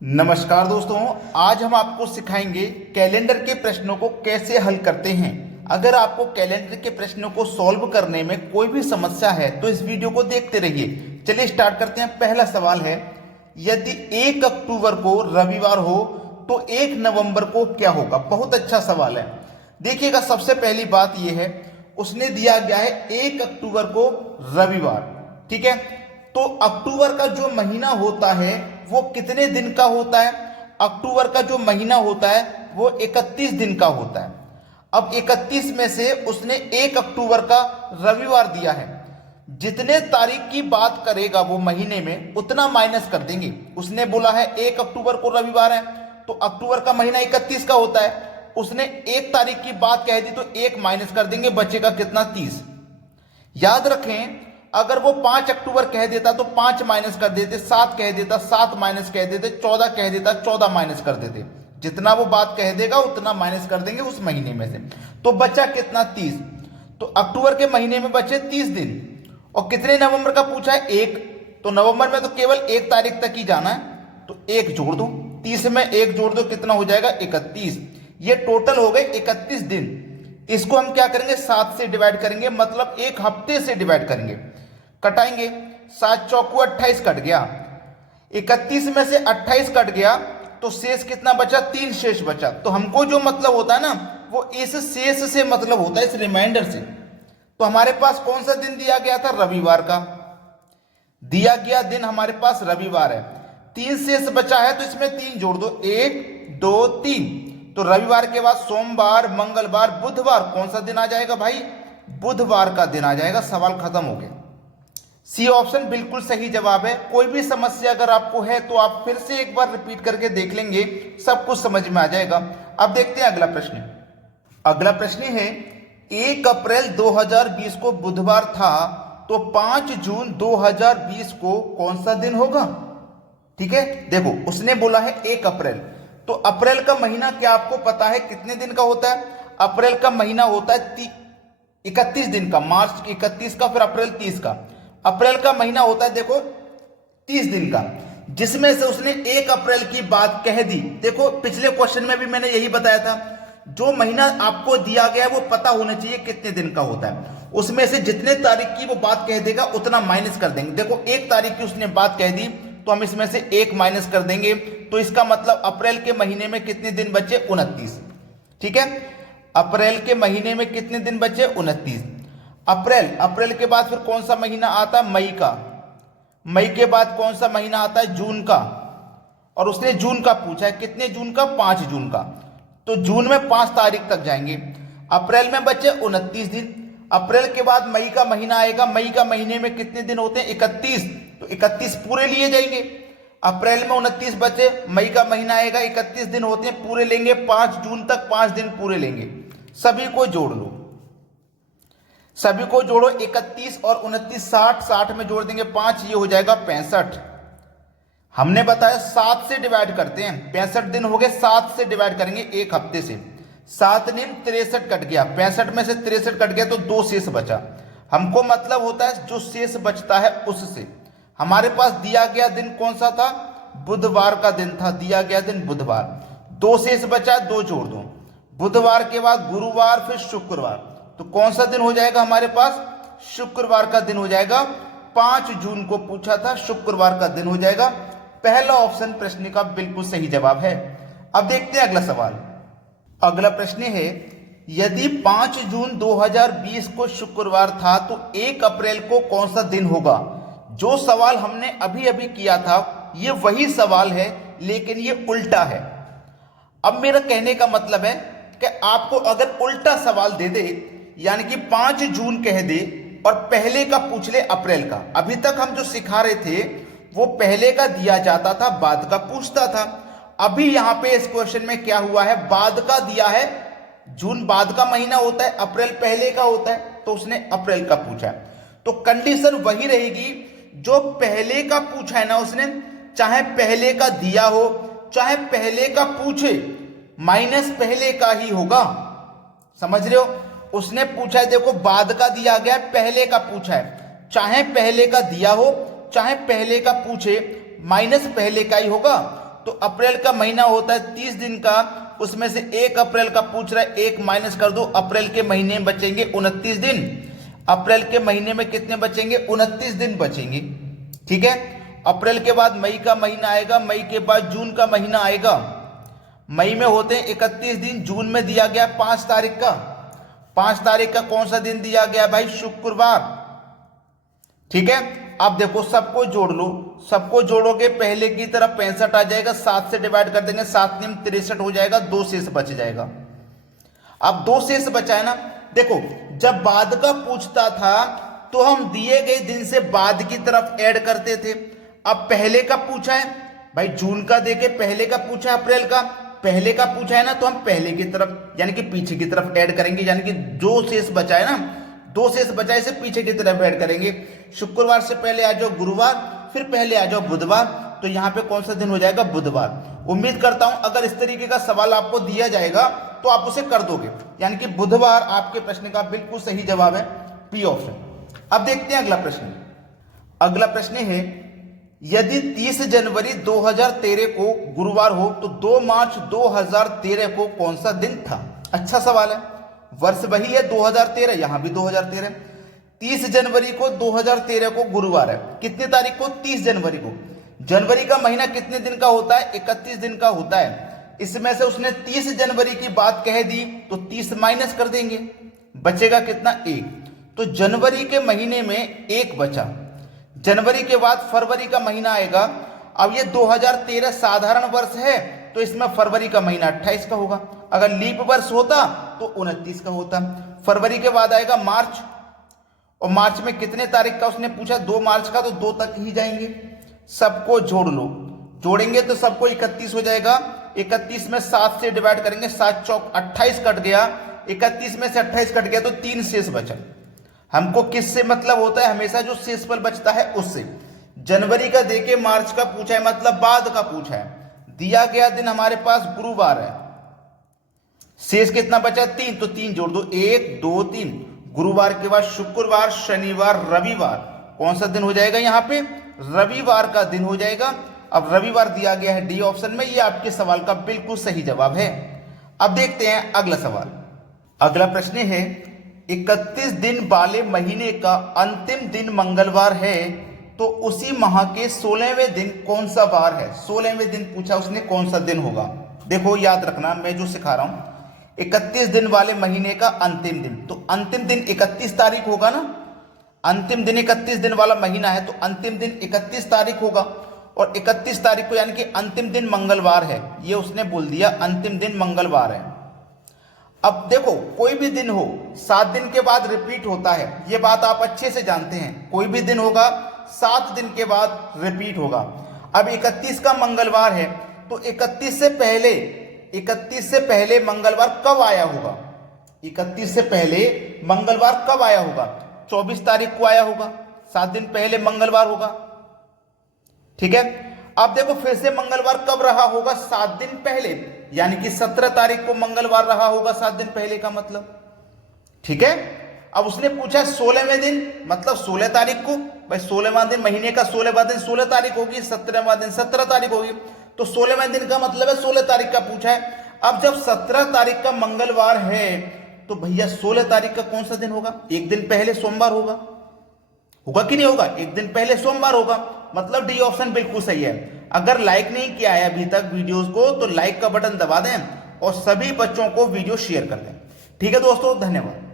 नमस्कार दोस्तों, आज हम आपको सिखाएंगे कैलेंडर के प्रश्नों को कैसे हल करते हैं। अगर आपको कैलेंडर के प्रश्नों को सॉल्व करने में कोई भी समस्या है तो इस वीडियो को देखते रहिए। चलिए स्टार्ट करते हैं। पहला सवाल है, यदि 1 अक्टूबर को रविवार हो तो 1 नवंबर को क्या होगा। बहुत अच्छा सवाल है। देखिएगा, सबसे पहली बात यह है, उसने दिया गया है 1 अक्टूबर को रविवार। ठीक है, तो अक्टूबर का जो महीना होता है वो कितने दिन का होता है। अक्टूबर का जो महीना होता है वो 31 दिन का होता है। अब 31 में से उसने 1 अक्टूबर का रविवार दिया है। जितने तारीख की बात करेगा वो महीने में उतना माइनस कर देंगे। उसने बोला है 1 अक्टूबर को रविवार है तो अक्टूबर का महीना 31 का होता है। उसने 1 तारीख की बात कह दी तो 1 माइनस कर देंगे, बचेगा कितना, 30। याद रखें, अगर वो 5 अक्टूबर कह देता तो 5 माइनस कर देते, 7 कह देता 7 माइनस कह देते, 14 कह देता 14 माइनस कर देते। जितना वो बात कह देगा उतना माइनस कर देंगे उस महीने में से। तो बचा कितना, 30। तो अक्टूबर के महीने में बचे 30 दिन। और कितने नवंबर का पूछा है, 1। तो नवंबर में तो केवल 1 तारीख तक ही जाना है, तो 1 जोड़ दो। 30 में 1 जोड़ दो, कितना हो जाएगा, 31। ये टोटल हो गए 31 दिन। इसको हम क्या करेंगे, 7 से डिवाइड करेंगे, मतलब 1 हफ्ते से डिवाइड करेंगे। कटाएंगे, 7 चौकू 28 कट गया। 31 में से 28 कट गया तो शेष कितना बचा, 3 शेष बचा। तो हमको जो मतलब होता है ना, वो इस शेष से मतलब होता है, इस रिमाइंडर से। तो हमारे पास कौन सा दिन दिया गया था, रविवार का दिया गया दिन हमारे पास रविवार है। 3 शेष बचा है तो इसमें 3 जोड़ दो, 1 2 3। तो रविवार के बाद सोमवार, मंगलवार, बुधवार, कौन सा दिन आ जाएगा भाई, बुधवार का दिन आ जाएगा। सवाल खत्म हो गया। सी ऑप्शन बिल्कुल सही जवाब है। कोई भी समस्या अगर आपको है तो आप फिर से एक बार रिपीट करके देख लेंगे, सब कुछ समझ में आ जाएगा। अब देखते हैं अगला प्रश्न। अगला प्रश्न है, 1 अप्रैल 2020 को बुधवार था तो 5 जून 2020 को कौन सा दिन होगा। ठीक है, देखो उसने बोला है 1 अप्रैल, तो अप्रैल का महीना क्या आपको पता है कितने दिन का होता है। अप्रैल का महीना होता है 31 दिन का। मार्च 31 का, फिर अप्रैल 30 का। अप्रैल का महीना होता है देखो 30 दिन का, जिसमें से उसने 1 अप्रैल की बात कह दी। देखो पिछले क्वेश्चन में भी मैंने यही बताया था, जो महीना आपको दिया गया है वो पता होना चाहिए कितने दिन का होता है। उसमें से जितने तारीख की वो बात कह देगा उतना माइनस कर देंगे। देखो 1 तारीख की उसने बात कह दी तो हम इसमें से 1 माइनस कर देंगे। तो इसका मतलब अप्रैल के महीने में कितने दिन बचे, 29। ठीक है, अप्रैल के महीने में कितने दिन बचे, 29। अप्रैल के बाद फिर कौन सा महीना आता है, मई का। मई के बाद कौन सा महीना आता है, जून का। और उसने जून का पूछा है, कितने जून का, 5 जून का। तो जून में 5 तारीख तक जाएंगे। अप्रैल में बचे 29 दिन। अप्रैल के बाद मई का महीना आएगा। मई का महीने में कितने दिन होते हैं, 31। तो 31 पूरे लिए जाएंगे। अप्रैल में 29 बचे, मई का महीना आएगा, 31 दिन होते हैं, पूरे लेंगे। 5 जून तक 5 दिन पूरे लेंगे। सभी को जोड़ लो, सभी को जोड़ो, 31 और 29, 60, 60 में जोड़ देंगे 5, ये हो जाएगा 65। हमने बताया 7 से डिवाइड करते हैं, 65 दिन हो गए, 7 से डिवाइड करेंगे 1 हफ्ते से। 7 दिन 63 कट गया, 65 में से 63 कट गया तो 2 शेष बचा। हमको मतलब होता है जो शेष बचता है उससे। हमारे पास दिया गया दिन कौन सा था, बुधवार का दिन था, दिया गया दिन बुधवार। 2 शेष बचा, 2 जोड़ दो। बुधवार के बाद गुरुवार, फिर शुक्रवार, तो कौन सा दिन हो जाएगा हमारे पास, शुक्रवार का दिन हो जाएगा। 5 जून को पूछा था, शुक्रवार का दिन हो जाएगा। पहला ऑप्शन प्रश्न का बिल्कुल सही जवाब है। अब देखते हैं अगला सवाल। अगला प्रश्न है, यदि 5 जून 2020 को शुक्रवार था तो 1 अप्रैल को कौन सा दिन होगा। जो सवाल हमने अभी अभी किया था ये वही सवाल है, लेकिन ये उल्टा है। अब मेरा कहने का मतलब है कि आपको अगर उल्टा सवाल दे दे, यानी कि 5 जून कह दे और पहले का पूछ ले अप्रैल का। अभी तक हम जो सिखा रहे थे वो पहले का दिया जाता था, बाद का पूछता था। अभी यहां पे इस क्वेश्चन में क्या हुआ है, बाद का दिया है। जून बाद का महीना होता है, अप्रैल पहले का होता है, तो उसने अप्रैल का पूछा है। तो कंडीशन वही रहेगी, जो पहले का पूछा है ना उसने, चाहे पहले का दिया हो चाहे पहले का पूछे, माइनस पहले का ही होगा। समझ रहे हो, उसने पूछा है, देखो बाद का दिया गया है, पहले का पूछा है, चाहे पहले का दिया हो चाहे पहले का पूछे, माइनस पहले का ही होगा। तो अप्रैल का महीना होता है 30 दिन का, उसमें से 1 अप्रैल का पूछ रहा है, 1 माइनस कर दो, अप्रैल के महीने में बचेंगे 29 दिन। अप्रैल के महीने में कितने बचेंगे? 29 दिन बचेंगे। ठीक है, अप्रैल के बाद मई का महीना आएगा, मई के बाद जून का महीना आएगा। मई में होते हैं 31 दिन, जून में दिया गया 5 तारीख का। 5 तारीख का कौन सा दिन दिया गया भाई? शुक्रवार। ठीक है, अब देखो सबको जोड़ लो, सबको जोड़ोगे पहले की तरफ 65 आ जाएगा, 7 से डिवाइड कर देंगे, 7 नियम 63 हो जाएगा, 2 शेष बच जाएगा। अब 2 शेष बचा है ना। देखो जब बाद का पूछता था तो हम दिए गए दिन से बाद की तरफ ऐड करते थे। अब पहले का पूछा है भाई, जून का देके पहले का पूछा है, अप्रैल का पहले का पूछा है ना, तो हम पहले की तरफ यानी कि पीछे की तरफ ऐड करेंगे, यानी कि जो शेष बचा है ना, 2 शेष बचा है, इसे पीछे की तरफ ऐड करेंगे। शुक्रवार से पहले आ जाओ गुरुवार, फिर पहले आ जाओ बुधवार, तो यहाँ पे कौन सा दिन हो जाएगा? बुधवार। उम्मीद करता हूं अगर इस तरीके का सवाल आपको दिया जाएगा तो आप उसे कर दोगे, यानी कि बुधवार आपके प्रश्न का बिल्कुल सही जवाब है, पी ऑप्शन। अब देखते हैं अगला प्रश्न। अगला प्रश्न है, यदि 30 जनवरी 2013 को गुरुवार हो तो 2 मार्च 2013 को कौन सा दिन था? अच्छा सवाल है, वर्ष वही है 2013, यहां भी 2013। 30 जनवरी को 2013 को गुरुवार है, कितनी तारीख को? 30 जनवरी को। जनवरी का महीना कितने दिन का होता है? 31 दिन का होता है। इसमें से उसने 30 जनवरी की बात कह दी तो 30 माइनस कर देंगे, बचेगा कितना? 1। तो जनवरी के महीने में 1 बचा। जनवरी के बाद फरवरी का महीना आएगा। अब ये 2013 साधारण वर्ष है तो इसमें फरवरी का महीना 28 का होगा। अगर लीप वर्ष होता तो 29 का होता। फरवरी के बाद आएगा मार्च, और मार्च में कितने तारीख का उसने पूछा? 2 मार्च का, तो 2 तक ही जाएंगे। सबको जोड़ लो, जोड़ेंगे तो सबको 31 हो जाएगा। 31 में 7 से डिवाइड करेंगे, 7 चौक 28 कट गया। 31 में से 28 कट गया तो 3 शेष बचा। हमको किससे मतलब होता है? हमेशा जो शेषफल बचता है उससे। जनवरी का देके मार्च का पूछा है, मतलब बाद का पूछा है। दिया गया दिन हमारे पास गुरुवार है, शेष कितना बचा? 3, तो 3 जोड़ दो, 1 2 3। गुरुवार के बाद शुक्रवार, शनिवार, रविवार, कौन सा दिन हो जाएगा? यहाँ पे रविवार का दिन हो जाएगा। अब रविवार दिया गया है डी ऑप्शन में, ये आपके सवाल का बिल्कुल सही जवाब है। अब देखते हैं अगला सवाल। अगला प्रश्न है, 31 दिन वाले महीने का अंतिम दिन मंगलवार है तो उसी माह के 16वें दिन कौन सा वार है? 16वें दिन पूछा उसने, कौन सा दिन होगा? देखो याद रखना, मैं जो सिखा रहा हूं, 31 दिन वाले महीने का अंतिम दिन, तो अंतिम दिन 31 तारीख होगा ना। अंतिम दिन 31 दिन वाला महीना है तो अंतिम दिन 31 तारीख होगा, और 31 तारीख को यानी कि अंतिम दिन मंगलवार है, ये उसने बोल दिया अंतिम दिन मंगलवार है। अब देखो कोई भी दिन हो 7 दिन के बाद रिपीट होता है, ये बात आप अच्छे से जानते हैं। कोई भी दिन होगा 7 दिन के बाद रिपीट होगा। अब 31 का मंगलवार है तो 31 से पहले मंगलवार कब आया होगा? 31 से पहले मंगलवार कब आया होगा? 24 तारीख को आया होगा, 7 दिन पहले मंगलवार होगा। ठीक है, अब देखो फिर से मंगलवार कब रहा होगा? 7 दिन पहले, यानी कि 17 तारीख को मंगलवार रहा होगा, 7 दिन पहले का मतलब। ठीक है, अब उसने पूछा 16वें दिन, मतलब 16 तारीख को। भाई 16वां दिन, महीने का 16वां दिन 16 तारीख होगी, 17वां दिन 17 तारीख होगी, तो 16वें दिन का मतलब है 16 तारीख का पूछा है। अब जब 17 तारीख का मंगलवार है तो भैया 16 तारीख का कौन सा दिन होगा? एक दिन पहले सोमवार होगा, होगा कि नहीं होगा? एक दिन पहले सोमवार होगा, मतलब डी ऑप्शन बिल्कुल सही है। अगर लाइक नहीं किया है अभी तक वीडियोस को तो लाइक का बटन दबा दें और सभी बच्चों को वीडियो शेयर कर दें। ठीक है दोस्तों, धन्यवाद।